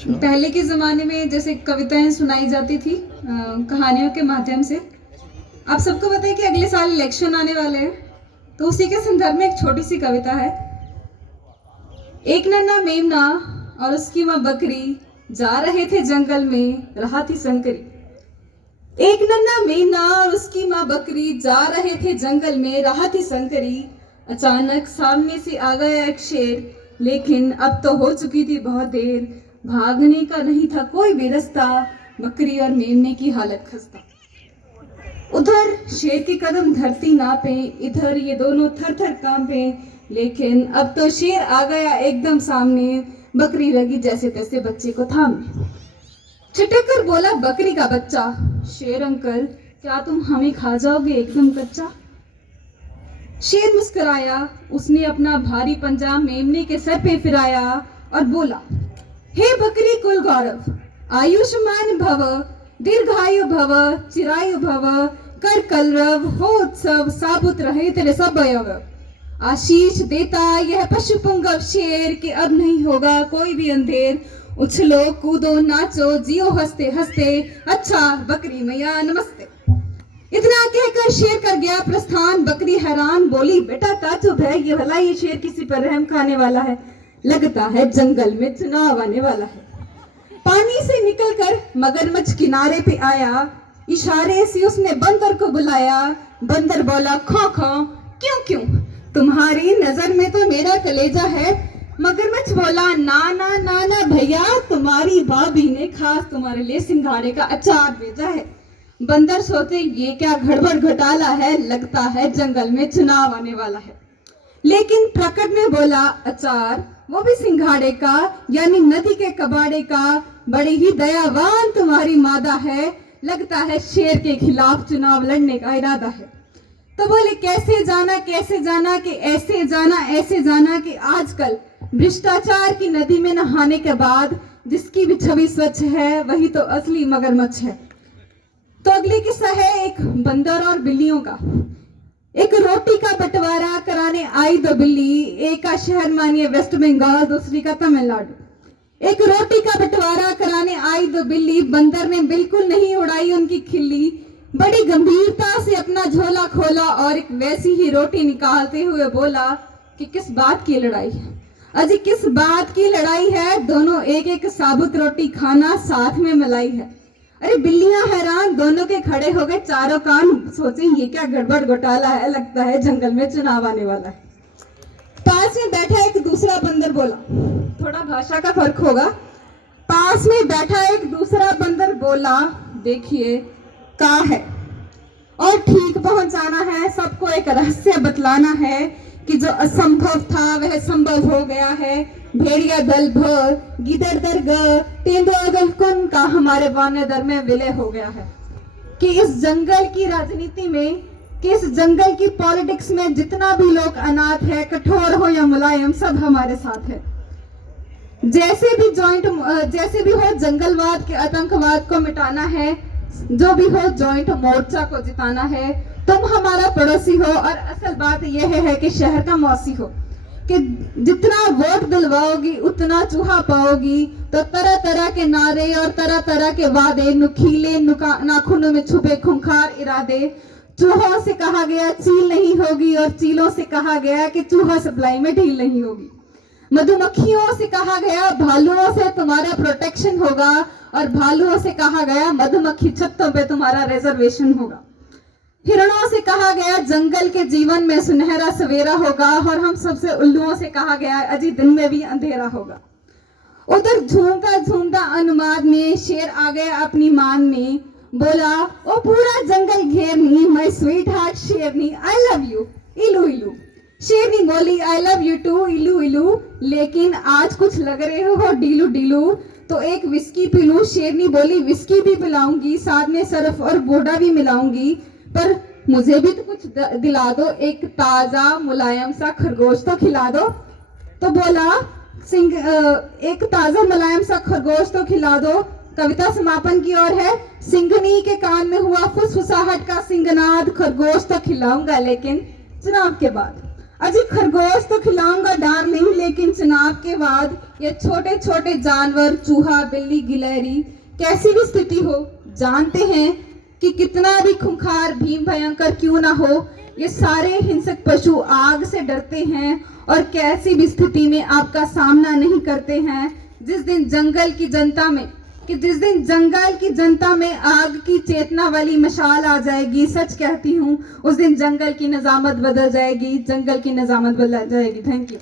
पहले के ज़माने में जैसे कविताएं सुनाई जाती थी कहानियों के माध्यम से। आप सबको पता है कि अगले साल इलेक्शन आने वाले हैं, तो उसी के संदर्भ में एक छोटी सी कविता है। एक नन्हा मेमना और उसकी माँ बकरी जा रहे थे जंगल में, रहा थी संकरी। एक नन्हा मेमना और उसकी माँ बकरी जा रहे थे जंगल में, रहा थी संकरी। अचानक सामने से आ गया एक शेर, लेकिन अब तो हो चुकी थी बहुत देर। भागने का नहीं था कोई भी रास्ता, बकरी और मेमने की हालत खस्ता। उधर शेर के कदम धरती नापे, इधर ये दोनों थर थर कांपे। लेकिन अब तो शेर आ गया एकदम सामने, बकरी लगी जैसे तैसे बच्चे को थामे। छिटक कर बोला बकरी का बच्चा, शेर अंकल क्या तुम हमें खा जाओगे एकदम कच्चा। शेर मुस्कुराया, उसने अपना भारी पंजा मेमने के सर पे फिराया और बोला, हे बकरी कुल गौरव, आयुष्मान भव, दीर्घायु भव, चिरायु भव, कर कलरव हो उत्सव, साबुत रहे तेरे सब अवयव। आशीष देता यह पशु पुंगव शेर कि अब नहीं होगा कोई भी अंधेर। उछलो कूदो नाचो जियो हंसते हंसते, अच्छा बकरी मैया नमस्ते। इतना कहकर शेर कर गया प्रस्थान, बकरी हैरान बोली, बेटा ताजुब है ये भला, ये शेर किसी पर रहम खाने वाला है, लगता है जंगल में चुनाव आने वाला है। पानी से निकलकर मगरमच्छ किनारे पे आया, इशारे से उसने बंदर को बुलाया। बंदर बोला खो खो, क्यों क्यों, तुम्हारी नजर में तो मेरा कलेजा है। मगरमच्छ बोला ना ना ना ना भैया, तुम्हारी भाभी ने खास तुम्हारे लिए सिंघाड़े का अचार भेजा है। बंदर सोचे ये क्या गड़बड़ घोटाला है, लगता है जंगल में चुनाव आने वाला है। लेकिन प्रकट ने बोला अचार, वो भी सिंघाड़े का, यानी नदी के कबाड़े का। बड़ी ही दयावान तुम्हारी मादा है, लगता है शेर के खिलाफ चुनाव लड़ने का इरादा है। तो बोले कैसे जाना कि ऐसे जाना कि आजकल भ्रष्टाचार की नदी में नहाने के बाद जिसकी भी छवि स्वच्छ है वही तो असली मगरमच्छ है। तो अगली किस्सा है एक बंदर और बिल्लियों का। एक रोटी का बंटवारा कराने आई दो बिल्ली, एक का शहर मानिए वेस्ट बंगाल, दूसरी का तमिलनाडु। एक रोटी का बंटवारा कराने आई दो बिल्ली, बंदर ने बिल्कुल नहीं उड़ाई उनकी खिल्ली। बड़ी गंभीरता से अपना झोला खोला और एक वैसी ही रोटी निकालते हुए बोला कि किस बात की लड़ाई है, अजी किस बात की लड़ाई है, दोनों एक एक साबुत रोटी खाना, साथ में मलाई है। अरे बिल्लियां हैरान, दोनों के खड़े हो गए चारों कान, सोचे ये क्या गड़बड़ घोटाला है, लगता है जंगल में चुनाव आने वाला है। पास में बैठा एक दूसरा बंदर बोला, थोड़ा भाषा का फर्क होगा। पास में बैठा एक दूसरा बंदर बोला, देखिए कहाँ है और ठीक पहुंचाना है, सबको एक रहस्य बतलाना है कि जो असंभव था वह संभव हो गया है। भेड़िया दल भर, गिदड़ दर ग, तेंदुआ अगल कुन का हमारे वाने दर में विलय हो गया है। कि इस जंगल की राजनीति में, कि इस जंगल की पॉलिटिक्स में जितना भी लोग अनाथ है, कठोर हो या मुलायम, सब हमारे साथ है। जैसे भी हो जंगलवाद के आतंकवाद को मिटाना है, जो भी हो जॉइंट मोर्चा को जिताना है। तुम हमारा पड़ोसी हो और असल बात यह है कि शहर का मौसी हो, कि जितना वोट दिलवाओगी उतना चूहा पाओगी। तो तरह तरह के नारे और तरह तरह के वादे, नुकीले नाखूनों में छुपे खूंखार इरादे। चूहों से कहा गया चील नहीं होगी और चीलों से कहा गया कि चूहा सप्लाई में ढील नहीं होगी। मधुमक्खियों से कहा गया भालुओं से तुम्हारा प्रोटेक्शन होगा और भालुओं से कहा गया मधुमक्खी छत्तों पे तुम्हारा रिजर्वेशन होगा। हिरणों से कहा गया जंगल के जीवन में सुनहरा सवेरा होगा और हम सबसे उल्लुओं से कहा गया अजी दिन में भी अंधेरा होगा। उधर झूमता झूमता अनुमाद में शेर आ गया अपनी मान में, बोला ओ पूरा जंगल घेरनी, माय स्वीट हार्ट शेरनी, आई लव यू इलू इलू। शेरनी बोली आई लव यू टू इलू इलू, लेकिन आज कुछ लग रहे हो डीलू डीलू, तो एक विस्की पी लूं। शेरनी बोली विस्की भी पिलाऊंगी, साथ में सरफ और बोडा भी मिलाऊंगी, पर मुझे भी तो कुछ दिला दो, एक ताजा मुलायम सा खरगोश तो खिला दो। तो बोला एक ताजा मुलायम सा खरगोश तो खिला दो। कविता समापन की ओर है। सिंघनी के कान में हुआ फुसफुसाहट का सिंगनाद, खरगोश तो खिलाऊंगा लेकिन चुनाव के बाद। अजी खरगोश तो खिलाऊंगा डार्लिंग, लेकिन चुनाव के बाद ये छोटे छोटे जानवर, चूहा, बिल्ली, गिलहरी, कैसी भी स्थिति हो, जानते हैं कि कितना भी खूंखार, भीम भयंकर क्यों ना हो, ये सारे हिंसक पशु आग से डरते हैं और कैसी भी स्थिति में आपका सामना नहीं करते हैं। जिस दिन जंगल की जनता में आग की चेतना वाली मशाल आ जाएगी, सच कहती हूँ, उस दिन जंगल की निजामत बदल जाएगी, जंगल की निजामत बदल जाएगी। Thank you.